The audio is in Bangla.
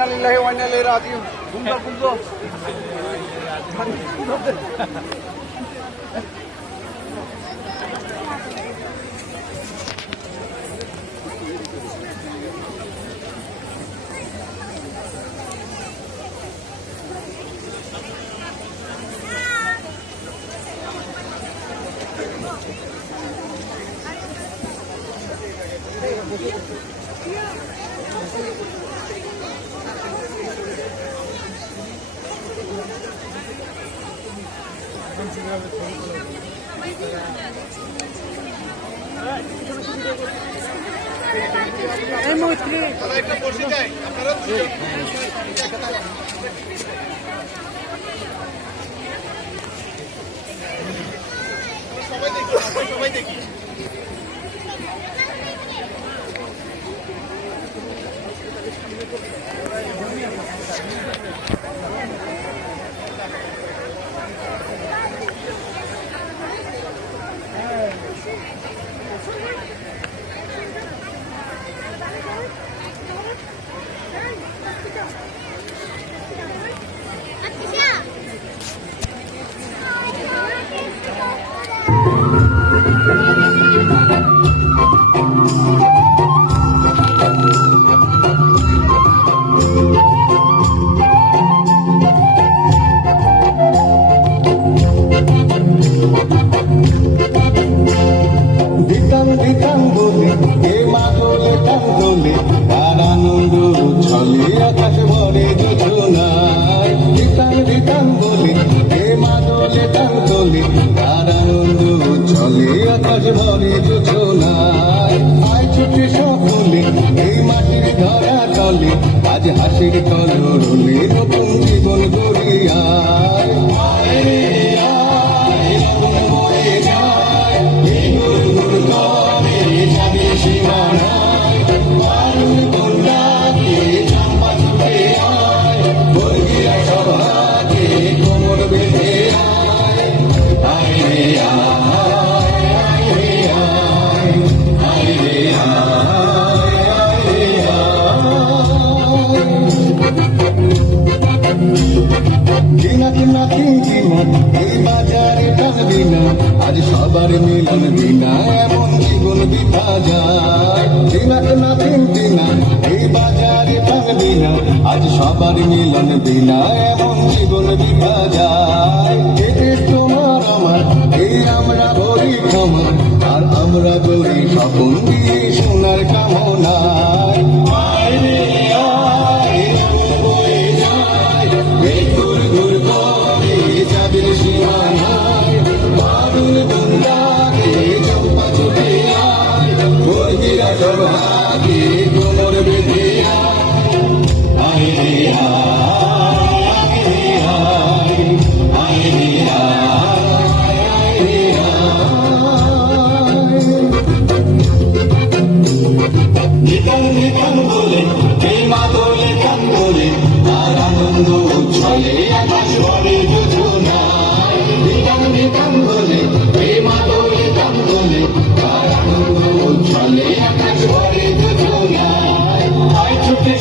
ইন্না লিল্লাহি ওয়া ইন্না ইলাইহি রাজিউন। গুনজো এই মুহূর্তে একটা বসে যাই আপনারা সবাই দেখি আকাশ ভরে যোজনায় রিতাং রিতাং বলে হে মাদলে টান তোলে তার আনন্দ চলে আকাশ ভরে যোজনায় আয় ছুটে সকলে এই মাটির ধরা চলে আজ হাসির কলরলে নতুন জীবন গড়িয়ায় এই বাজারে টানবি না আজ সবার মিলন বিনা এমন জীবন বিধা যায় দিনাক না কিনবি না এই বাজারে টানবি না আজ সবার মিলন বিনা এমন জীবন বিধা যায় এদের তোমার আমার এই আমরা বলি ক্ষমা আর আমরা বলি স্বপন দিয়ে সোনার কামনায় কোমর বেঁধে নিতান নিতান বলে হে মাদলে টান বলে আর আনন্দ উচ্ছলে আকাশ ভরে যোজনায় নিতান নিতান বলে হে মাদলে টান বলে আর আনন্দ উচ্ছলে আকাশ ভরে যোজনায় আয় ছুটে